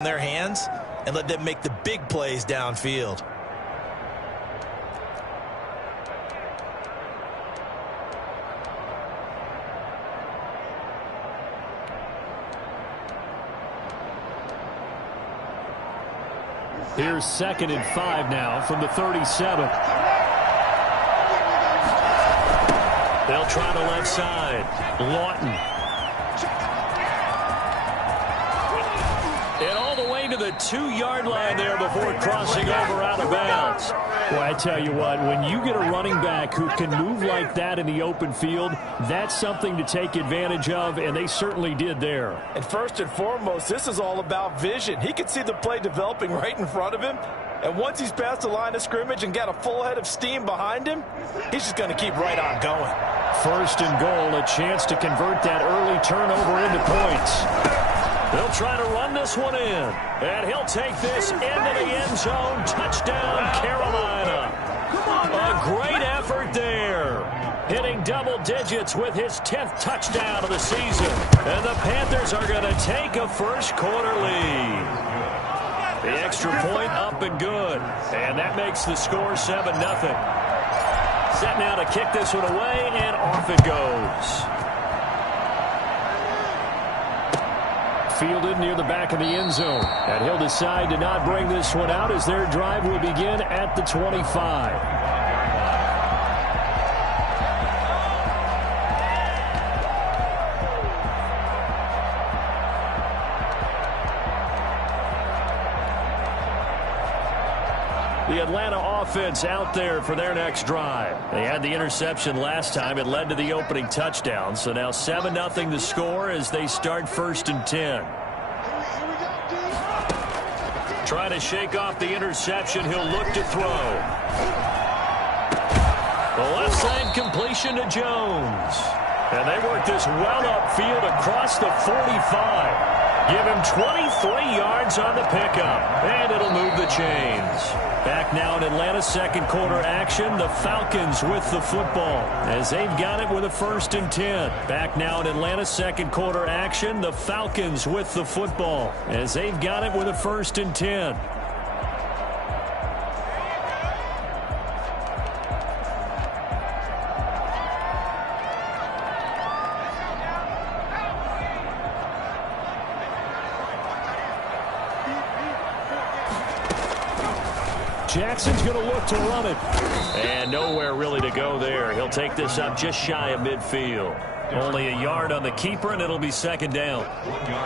in their hands and let them make the big plays downfield. Here's 2nd and 5 now from the 37. They'll try the left side. Lawton. And all the way to the 2-yard line there before crossing over out of bounds. Well, I tell you what, when you get a running back who can move like that in the open field, that's something to take advantage of, and they certainly did there. And first and foremost, this is all about vision. He could see the play developing right in front of him, and once he's past the line of scrimmage and got a full head of steam behind him, he's just going to keep right on going. 1st and goal, a chance to convert that early turnover into points. They'll try to run this one in, and he'll take this into the end zone. Touchdown, Carolina. A great effort there. Hitting double digits with his 10th touchdown of the season. And the Panthers are going to take a first-quarter lead. The extra point up and good. And that makes the score 7-0. Set now to kick this one away, and off it goes. Fielded near the back of the end zone. And he'll decide to not bring this one out as their drive will begin at the 25. The Atlanta offense out there for their next drive. They had the interception last time. It led to the opening touchdown. So now 7-0 the score as they start 1st and 10. Trying to shake off the interception. He'll look to throw. The left side completion to Jones. And they work this well upfield across the 45. Give him 23 yards on the pickup. And it'll move the chains. Back now in Atlanta, 2nd quarter action. The Falcons with the football as they've got it with a 1st and 10. Back now in Atlanta, 2nd quarter action. The Falcons with the football as they've got it with a 1st and 10. Jackson's going to look to run it. And nowhere really to go there. He'll take this up just shy of midfield. Only a yard on the keeper, and it'll be 2nd down.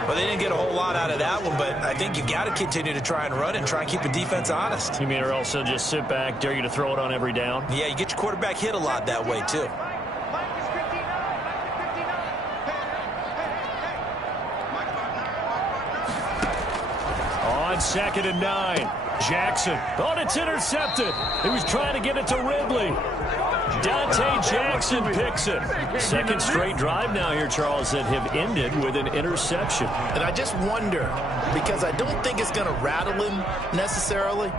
Well, they didn't get a whole lot out of that one, but I think you got to continue to try and run and try and keep the defense honest. You mean or also just sit back, dare you to throw it on every down? Yeah, you get your quarterback hit a lot that way, too. On 2nd and 9. Jackson. Oh, it's intercepted. He was trying to get it to Ridley. Dante Jackson picks it. 2nd straight drive now here, Charles, that have ended with an interception. And I just wonder, because I don't think it's going to rattle him necessarily,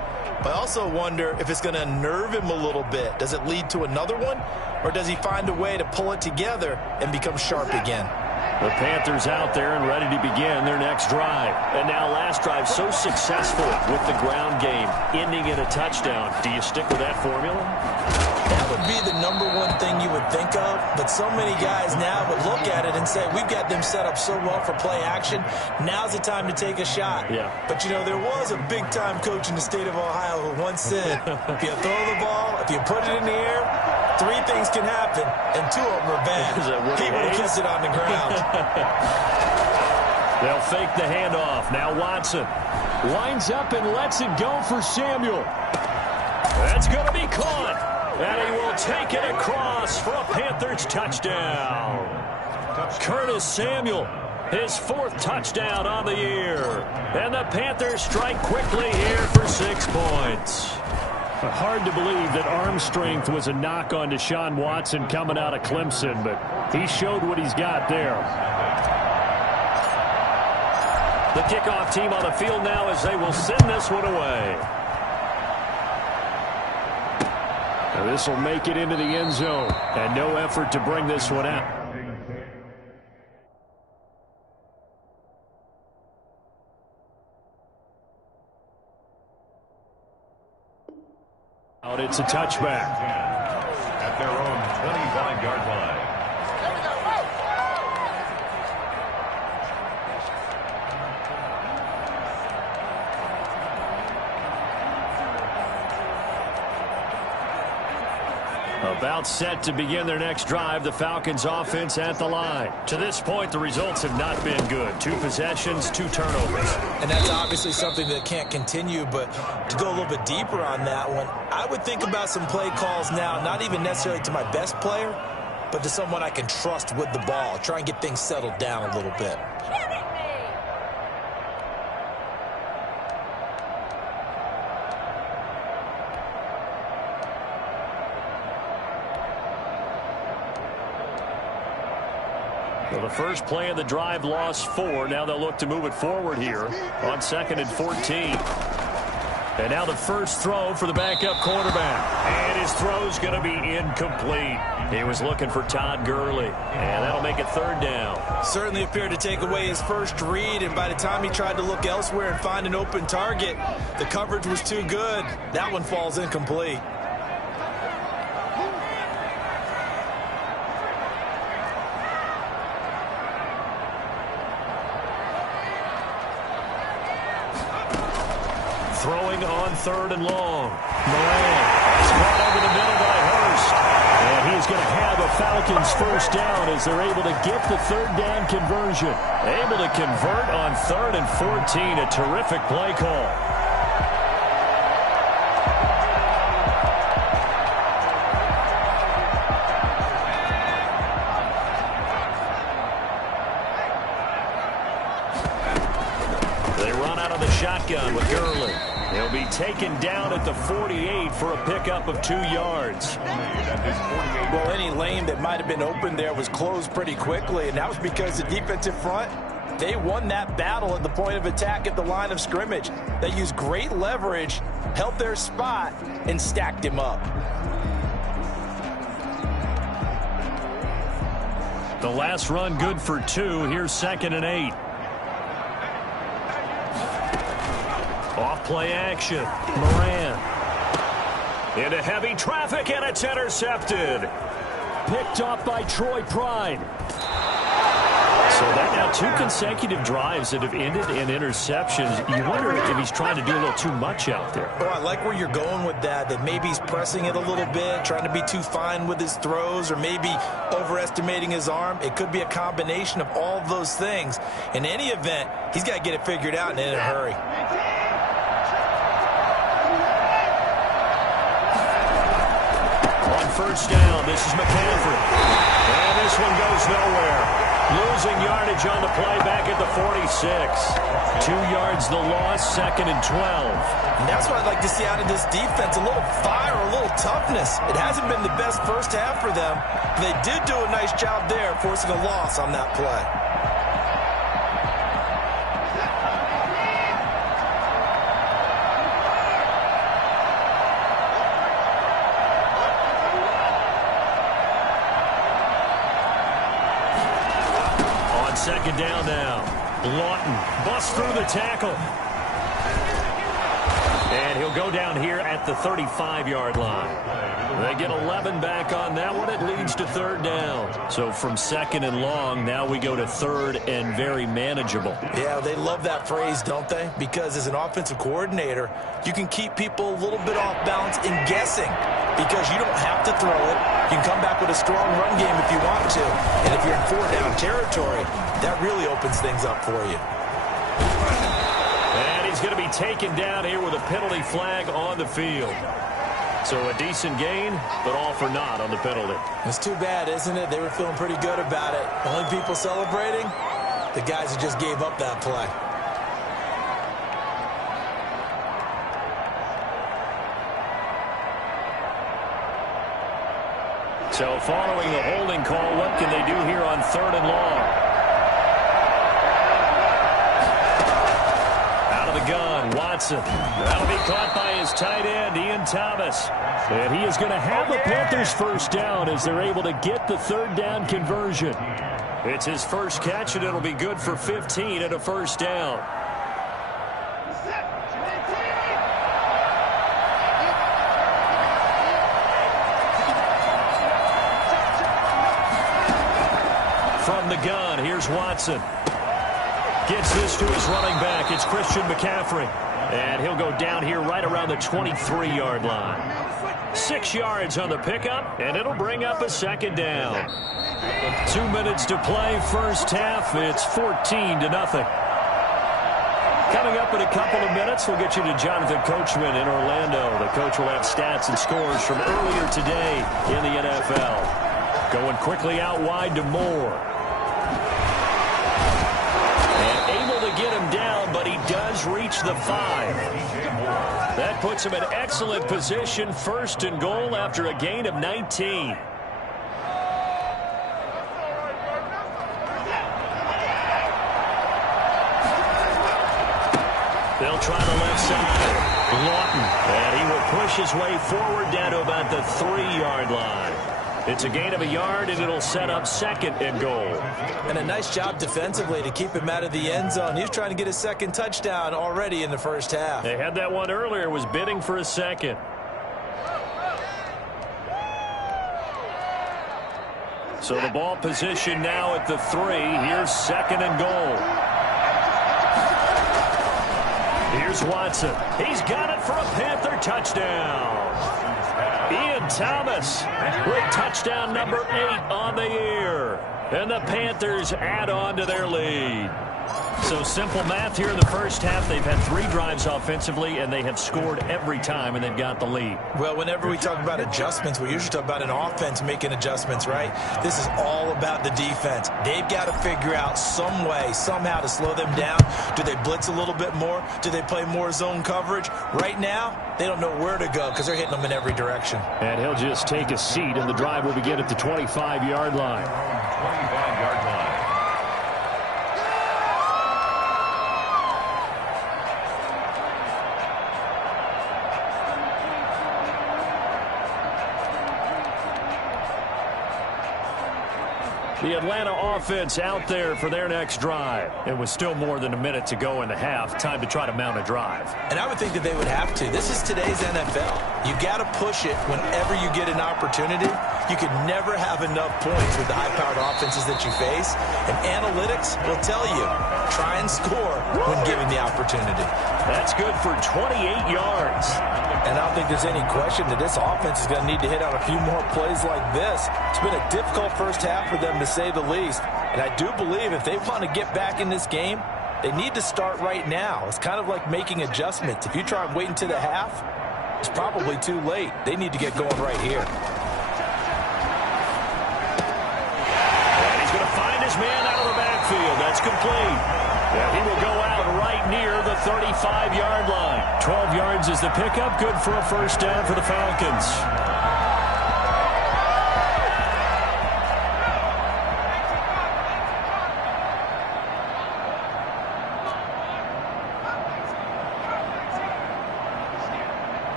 but I also wonder if it's going to nerve him a little bit. Does it lead to another one, or does he find a way to pull it together and become sharp again? The Panthers out there and ready to begin their next drive. And now last drive so successful with the ground game, ending in a touchdown. Do you stick with that formula? That would be the #1 thing you would think of, but so many guys now would look at it and say, we've got them set up so well for play action, now's the time to take a shot. Yeah. But, you know, there was a big-time coach in the state of Ohio who once said, if you throw the ball, if you put it in the air, 3 things can happen, and 2 of them are bad. He would have kept it on the ground. They'll fake the handoff. Now Watson lines up and lets it go for Samuel. That's going to be caught. And he will take it across for a Panthers touchdown. Curtis Samuel, his 4th touchdown on the year. And the Panthers strike quickly here for 6 points. Hard to believe that arm strength was a knock on Deshaun Watson coming out of Clemson, but he showed what he's got there. The kickoff team on the field now as they will send this one away. Now this will make it into the end zone, and no effort to bring this one out. It's a touchback. At their own 25-yard line. About set to begin their next drive, the Falcons offense at the line. To this point, the results have not been good. 2 possessions, 2 turnovers. And that's obviously something that can't continue, but to go a little bit deeper on that one, I would think about some play calls now, not even necessarily to my best player, but to someone I can trust with the ball. Try and get things settled down a little bit. Well, the first play of the drive lost 4. Now they'll look to move it forward here on 2nd and 14. And now the first throw for the backup quarterback. And his throw's going to be incomplete. He was looking for Todd Gurley. And that'll make it 3rd down. Certainly appeared to take away his first read, and by the time he tried to look elsewhere and find an open target, the coverage was too good. That one falls incomplete. Throwing on 3rd and long. Moran is caught over the middle by Hurst. And he's going to have a Falcons first down as they're able to get the 3rd down conversion. Able to convert on 3rd and 14. A terrific play call. They run out of the shotgun with Gurley. He'll be taken down at the 48 for a pickup of 2 yards. Well, any lane that might have been open there was closed pretty quickly, and that was because the defensive front, they won that battle at the point of attack at the line of scrimmage. They used great leverage, held their spot, and stacked him up. The last run good for 2. Here's 2nd and 8. Off play action. Moran. Into heavy traffic, and it's intercepted. Picked off by Troy Pride. So that now 2 consecutive drives that have ended in interceptions. You wonder if he's trying to do a little too much out there. Oh, I like where you're going with that maybe he's pressing it a little bit, trying to be too fine with his throws, or maybe overestimating his arm. It could be a combination of all of those things. In any event, he's got to get it figured out and in a hurry. First down, this is McCaffrey. And this one goes nowhere. Losing yardage on the play back at the 46. 2 yards the loss, 2nd and 12. And that's what I'd like to see out of this defense, a little fire, a little toughness. It hasn't been the best first half for them. They did do a nice job there, forcing a loss on that play. Second down now. Lawton busts through the tackle. And he'll go down here at the 35-yard line. They get 11 back on that one. It leads to 3rd down. So from 2nd and long, now we go to 3rd and very manageable. Yeah, they love that phrase, don't they? Because as an offensive coordinator, you can keep people a little bit off balance in guessing, because you don't have to throw it. You can come back with a strong run game if you want to. And if you're in 4-down territory, that really opens things up for you. And he's going to be taken down here with a penalty flag on the field. So a decent gain, but all for naught on the penalty. It's too bad, isn't it? They were feeling pretty good about it. Only people celebrating, the guys who just gave up that play. So following the holding call, what can they do here on 3rd and long? Gun, Watson. That'll be caught by his tight end, Ian Thomas. And he is going to have the Panthers first down as they're able to get the 3rd down conversion. It's his first catch, and it'll be good for 15 and a first down. From the gun, here's Watson. Gets this to his running back. It's Christian McCaffrey. And he'll go down here right around the 23-yard line. 6 yards on the pickup, and it'll bring up a second down. 2 minutes to play, first half. It's 14-0. Coming up in a couple of minutes, we'll get you to Jonathan Coachman in Orlando. The coach will have stats and scores from earlier today in the NFL. Going quickly out wide to Moore. And able to get him down, but he does reach the 5. That puts him in excellent position, 1st and goal after a gain of 19. They'll try the left side. Lawton. And he will push his way forward down to about the 3-yard line. It's a gain of a yard, and it'll set up 2nd and goal. And a nice job defensively to keep him out of the end zone. He was trying to get his 2nd touchdown already in the first half. They had that one earlier, was bidding for a 2nd. So the ball position now at the 3. Here's 2nd and goal. Here's Watson. He's got it for a Panther touchdown. Ian Thomas with touchdown number 8 on the year. And the Panthers add on to their lead. So simple math here in the first half. They've had 3 drives offensively, and they have scored every time, and they've got the lead. Well, whenever we talk about adjustments, we usually talk about an offense making adjustments, right? This is all about the defense. They've got to figure out some way, somehow to slow them down. Do they blitz a little bit more? Do they play more zone coverage? Right now, they don't know where to go because they're hitting them in every direction. And he'll just take a seat, and the drive will begin at the 25-yard line. 25-yard line. The Atlanta offense out there for their next drive. It was still more than a minute to go in the half. Time to try to mount a drive. And I would think that they would have to. This is today's NFL. You got to push it whenever you get an opportunity. You could never have enough points with the high-powered offenses that you face. And analytics will tell you, try and score when given the opportunity. That's good for 28 yards. And I don't think there's any question that this offense is going to need to hit on a few more plays like this. It's been a difficult first half for them, to say the least. And I do believe if they want to get back in this game, they need to start right now. It's kind of like making adjustments. If you try and wait until the half, it's probably too late. They need to get going right here. And he's going to find his man out of the backfield. That's complete. And he will go out right near the 35-yard line. 12 yards is the pickup. Good for a first down for the Falcons.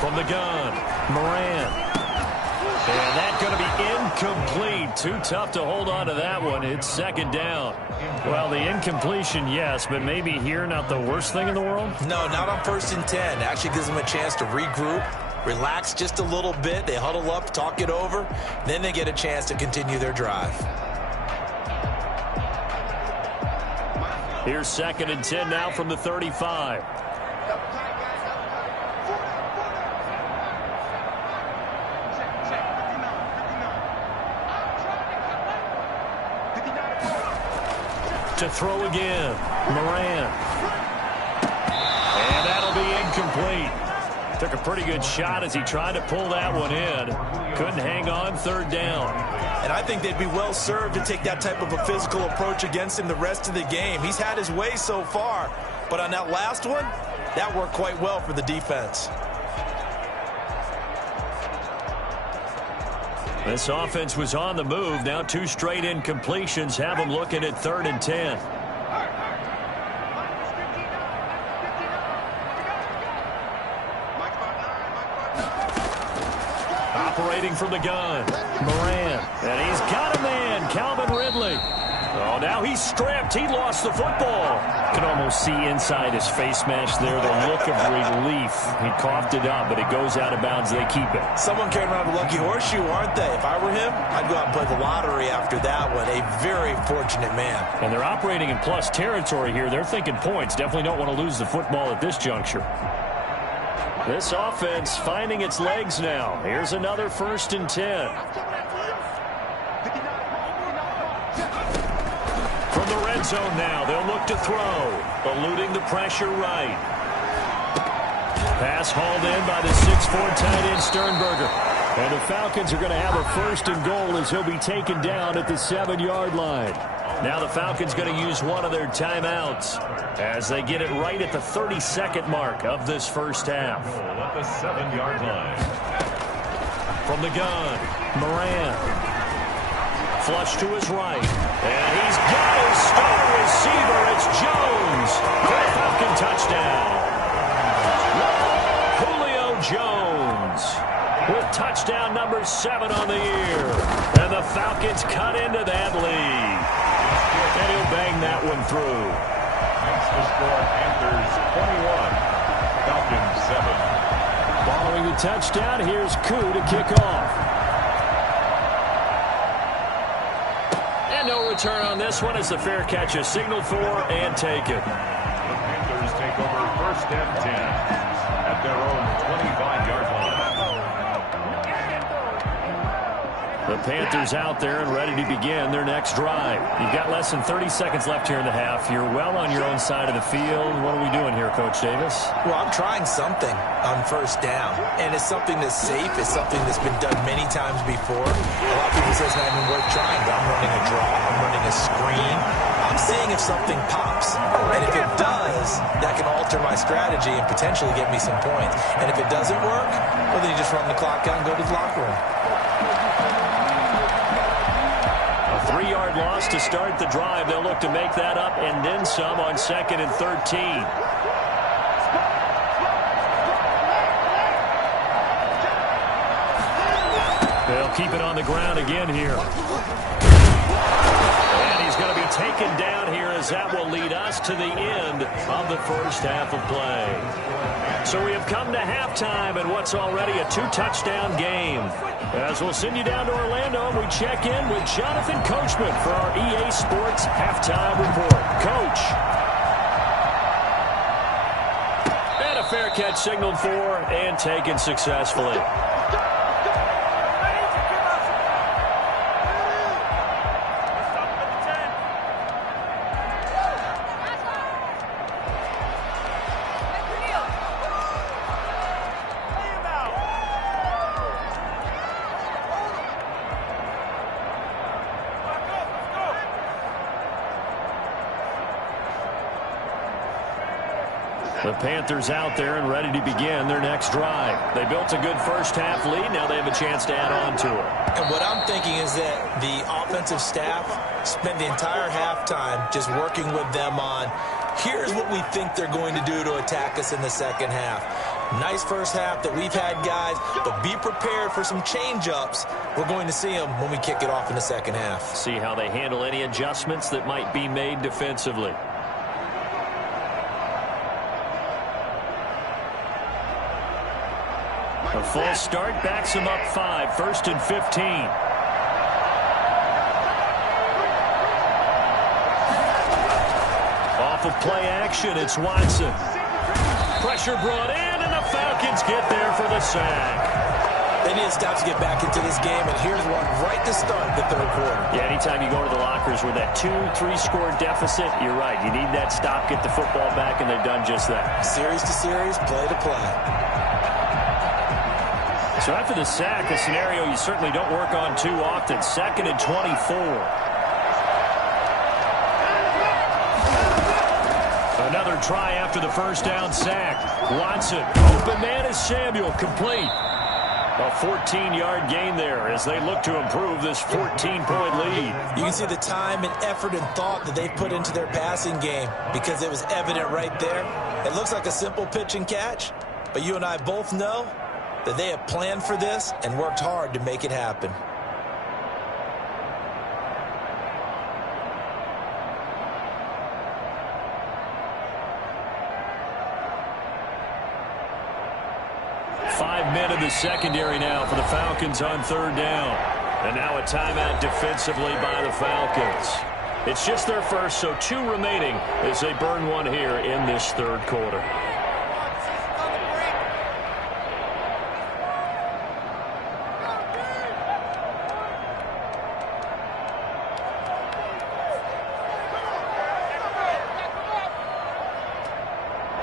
From the gun, Moran. And that's going to be incomplete. Too tough to hold on to that one. It's 2nd down. Well, the incompletion, yes, but maybe here not the worst thing in the world? No, not on 1st and 10. Actually gives them a chance to regroup, relax just a little bit. They huddle up, talk it over. Then they get a chance to continue their drive. Here's 2nd and 10 now from the 35. To throw again, Moran. And that'll be incomplete. Took a pretty good shot as he tried to pull that one in. Couldn't hang on, 3rd down. And I think they'd be well served to take that type of a physical approach against him the rest of the game. He's had his way so far, but on that last one, that worked quite well for the defense. This offense was on the move. Now 2 straight incompletions have them looking at 3rd and 10. Operating from the gun, Moran. And he's got a man, Calvin Ridley. Oh, now he's stripped. He lost the football. Can almost almost see inside his face mask there the look of relief. He coughed it up, but it goes out of bounds. They keep it. Someone came around with a lucky horseshoe, aren't they? If I were him, I'd go out and play the lottery after that one. A very fortunate man. And they're operating in plus territory here. They're thinking points. Definitely don't want to lose the football at this juncture. This offense finding its legs now. Here's another 1st and 10. From the red zone now, they'll look to throw. Eluding the pressure right. Pass hauled in by the 6'4" tight end Sternberger. And the Falcons are going to have a 1st and goal as he'll be taken down at the 7-yard line. Now the Falcons going to use one of their timeouts as they get it right at the 32nd mark of this first half. At the 7-yard line. From the gun, Moran. Flush to his right. And he's got his star receiver. It's Jones for a Falcon touchdown. Julio Jones with touchdown number 7 on the year. And the Falcons cut into that lead. And he'll bang that one through. Makes the score Panthers 21, Falcons 7. Following the touchdown, here's Koo to kick off. And no return on this one as the fair catch is signaled for and taken. The Panthers take over 1st and 10 at their own 25-yard line. The Panthers out there and ready to begin their next drive. You've got less than 30 seconds left here in the half. You're well on your own side of the field. What are we doing here, Coach Davis? Well, I'm trying something on 1st down, and it's something that's safe. It's something that's been done many times before. A lot of people say it's not even worth trying, but I'm running a draw. I'm running a screen. I'm seeing if something pops, and if it does, that can alter my strategy and potentially get me some points. And if it doesn't work, well, then you just run the clock out and go to the locker room. 3-yard loss to start the drive. They'll look to make that up and then some on 2nd and 13. They'll keep it on the ground again here. And he's going to be taken down here as that will lead us to the end of the first half of play. So we have come to halftime in what's already a 2-touchdown game. As we'll send you down to Orlando, we check in with Jonathan Coachman for our EA Sports Halftime Report. Coach. And a fair catch signaled for and taken successfully. The Panthers out there and ready to begin their next drive. They built a good first half lead. Now they have a chance to add on to it. And what I'm thinking is that the offensive staff spent the entire halftime just working with them on, here's what we think they're going to do to attack us in the second half. Nice first half that we've had, guys, but be prepared for some change-ups. We're going to see them when we kick it off in the second half. See how they handle any adjustments that might be made defensively. A full start backs him up 5, 1st and 15. Off of play action, it's Watson. Pressure brought in, and the Falcons get there for the sack. They need to stop to get back into this game, and here's one right to start the third quarter. Yeah, anytime you go to the lockers with that 2-3 score deficit, you're right. You need that stop, get the football back, and they've done just that. Series to series, play to play. So after the sack, a scenario you certainly don't work on too often. 2nd and 24. Another try after the first down sack. Watson, open man is Samuel, complete. A 14-yard gain there as they look to improve this 14-point lead. You can see the time and effort and thought that they've put into their passing game because it was evident right there. It looks like a simple pitch and catch, but you and I both know that they have planned for this and worked hard to make it happen. 5 men in the secondary now for the Falcons on third down. And now a timeout defensively by the Falcons. It's just their first, so 2 remaining as they burn one here in this third quarter.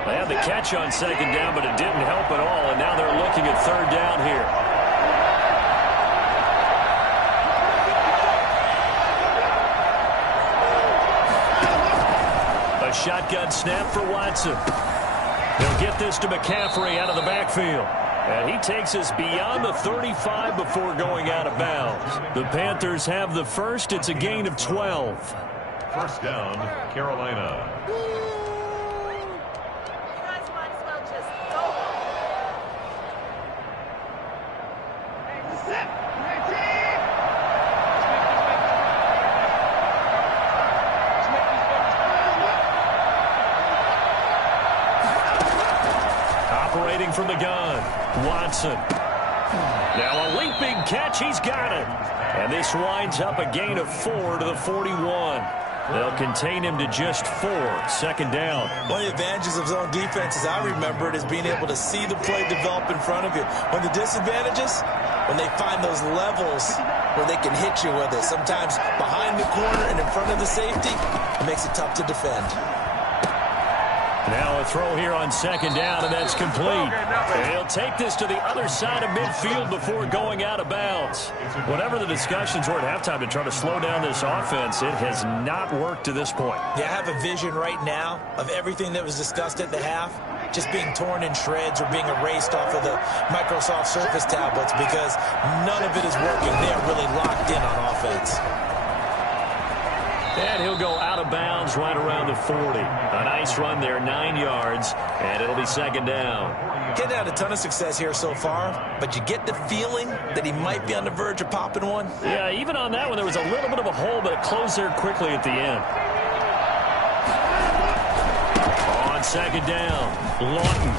They had the catch on second down, but it didn't help at all, and now they're looking at third down here. A shotgun snap for Watson. He'll get this to McCaffrey out of the backfield. And he takes us beyond the 35 before going out of bounds. The Panthers have the first. It's a gain of 12. First down, Carolina. Operating from the gun, Watson. Now a leaping catch, he's got it. And this winds up a gain of 4 to the 41. They'll contain him to just 4, second down. One of the advantages of zone defense, as I remember it, is being able to see the play develop in front of you. One of the disadvantages, when they find those levels where they can hit you with it, sometimes behind the corner and in front of the safety, it makes it tough to defend. Now a throw here on second down, and that's complete. And he'll take this to the other side of midfield before going out of bounds. Whatever the discussions were at halftime to try to slow down this offense, it has not worked to this point. Yeah, I have a vision right now of everything that was discussed at the half just being torn in shreds or being erased off of the Microsoft Surface tablets because none of it is working. They are really locked in on offense. And he'll go out of bounds right around the 40. A nice run there, 9 yards, and it'll be second down. Getting had a ton of success here so far, but you get the feeling that he might be on the verge of popping one. Yeah, even on that one, there was a little bit of a hole, but it closed there quickly at the end. On second down, Lawton.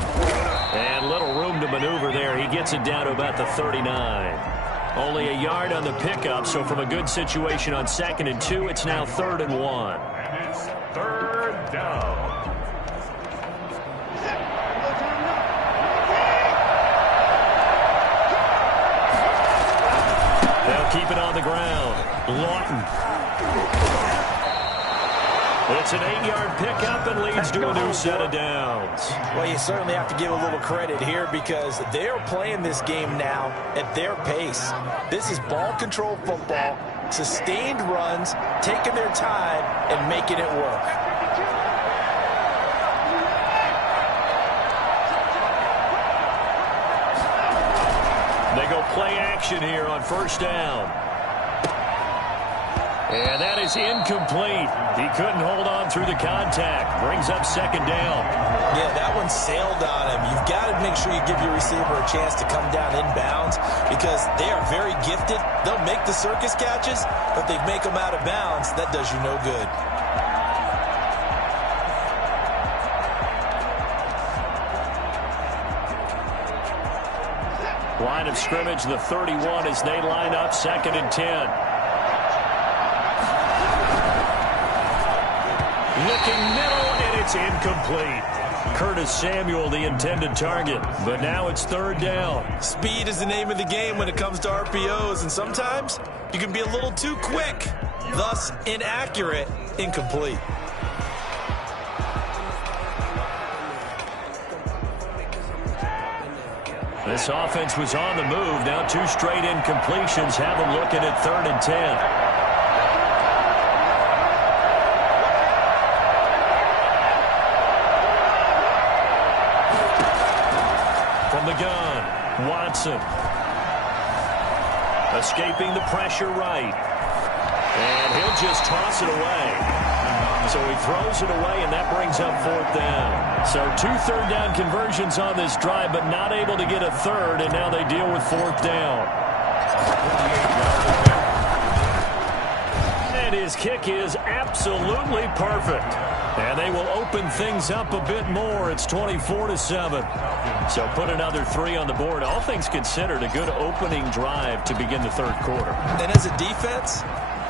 And little room to maneuver there. He gets it down to about the 39. Only a yard on the pickup, so from a good situation on 2nd and 2, it's now 3rd and 1. And it's third down. They'll keep it on the ground. Lawton. It's an 8-yard pickup and leads to a new set of downs. Well, you certainly have to give a little credit here because they're playing this game now at their pace. This is ball control football, sustained runs, taking their time and making it work. They go play action here on first down. And that is incomplete. He couldn't hold on through the contact. Brings up second down. Yeah, that one sailed on him. You've got to make sure you give your receiver a chance to come down inbounds because they are very gifted. They'll make the circus catches, but they make them out of bounds. That does you no good. Line of scrimmage, the 31 as they line up 2nd and 10. Looking middle, and it's incomplete. Curtis Samuel, the intended target, but now it's 3rd down. Speed is the name of the game when it comes to RPOs, and sometimes you can be a little too quick, thus inaccurate, incomplete. This offense was on the move. Now 2 straight incompletions have them looking at 3rd and 10. From the gun, Watson. Escaping the pressure right. And he'll just toss it away. So he throws it away, and that brings up 4th down. So 2 third down conversions on this drive, but not able to get a third, and now they deal with 4th down. And his kick is absolutely perfect. And they will open things up a bit more. It's 24-7. So put another 3 on the board. All things considered, a good opening drive to begin the third quarter. And as a defense,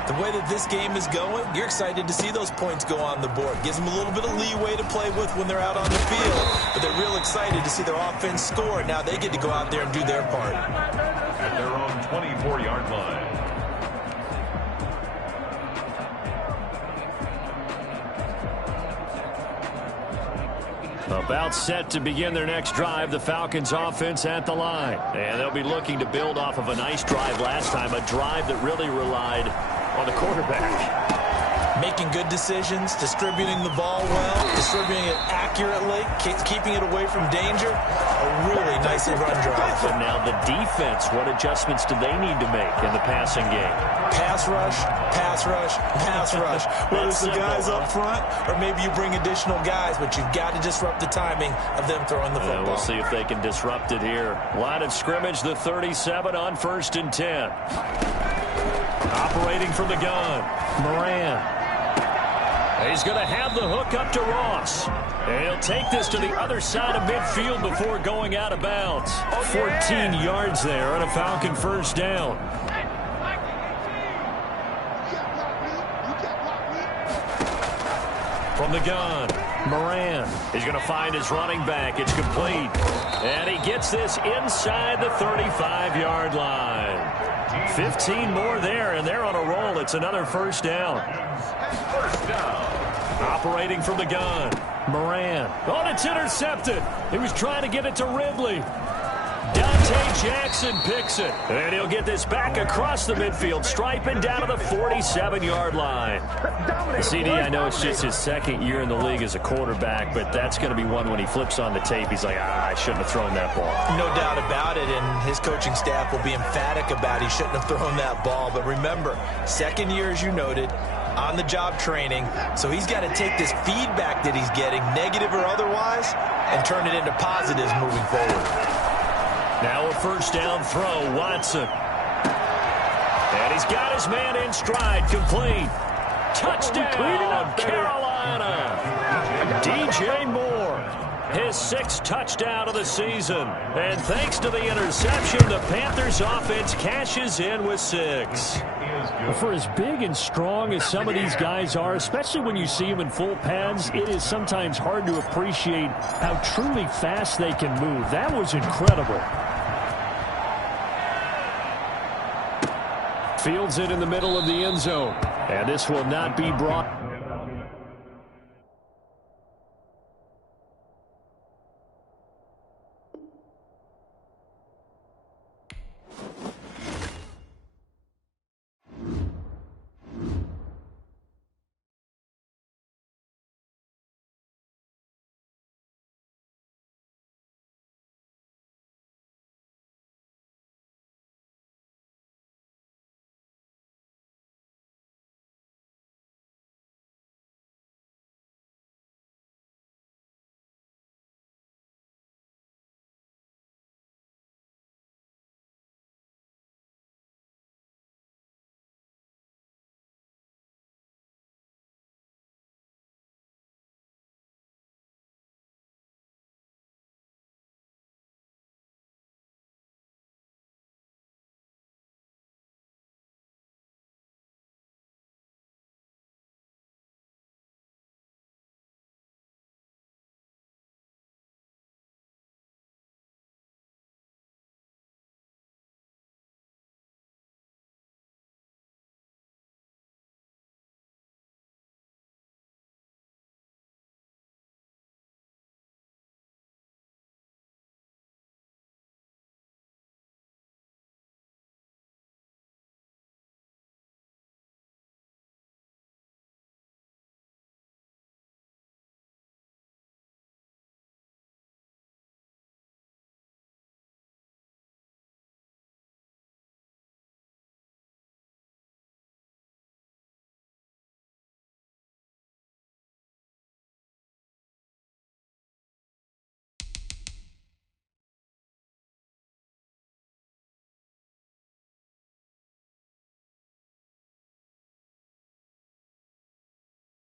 the way that this game is going, you're excited to see those points go on the board. Gives them a little bit of leeway to play with when they're out on the field. But they're real excited to see their offense score. Now they get to go out there and do their part. At their own 24-yard line. About set to begin their next drive, the Falcons offense at the line. And they'll be looking to build off of a nice drive last time, a drive that really relied on the quarterback. Making good decisions, distributing the ball well, distributing it accurately, keeping it away from danger. A really nicely run drive. But now the defense, what adjustments do they need to make in the passing game? Pass rush, pass rush, pass rush. Whether it's the guys up front or maybe you bring additional guys, but you've got to disrupt the timing of them throwing the football. We'll see if they can disrupt it here. Line of scrimmage, the 37 on 1st and 10. Operating from the gun, Moran. He's going to have the hook up to Ross. And he'll take this to the other side of midfield before going out of bounds. 14 yards there on a Falcon first down. From the gun, Moran. He's going to find his running back. It's complete. And he gets this inside the 35-yard line. 15 more there, and they're on a roll. It's another first down. First down. Operating from the gun, Moran. Oh, and it's intercepted. He was trying to get it to Ridley. Dante Jackson picks it. And he'll get this back across the midfield, striping down to the 47-yard line. CD, I know it's just his second year in the league as a quarterback, but that's going to be one when he flips on the tape. He's like, I shouldn't have thrown that ball. No doubt about it, and his coaching staff will be emphatic about he shouldn't have thrown that ball. But remember, second year, as you noted, on-the-job training, so he's got to take this feedback that he's getting, negative or otherwise, and turn it into positives moving forward. Now a first down throw, Watson. And he's got his man in stride, complete. Touchdown, Carolina. DJ Moore, his 6th touchdown of the season. And thanks to the interception, the Panthers offense cashes in with 6. For as big and strong as some of these guys are, especially when you see them in full pads, it is sometimes hard to appreciate how truly fast they can move. That was incredible. Fields it in the middle of the end zone. And this will not be brought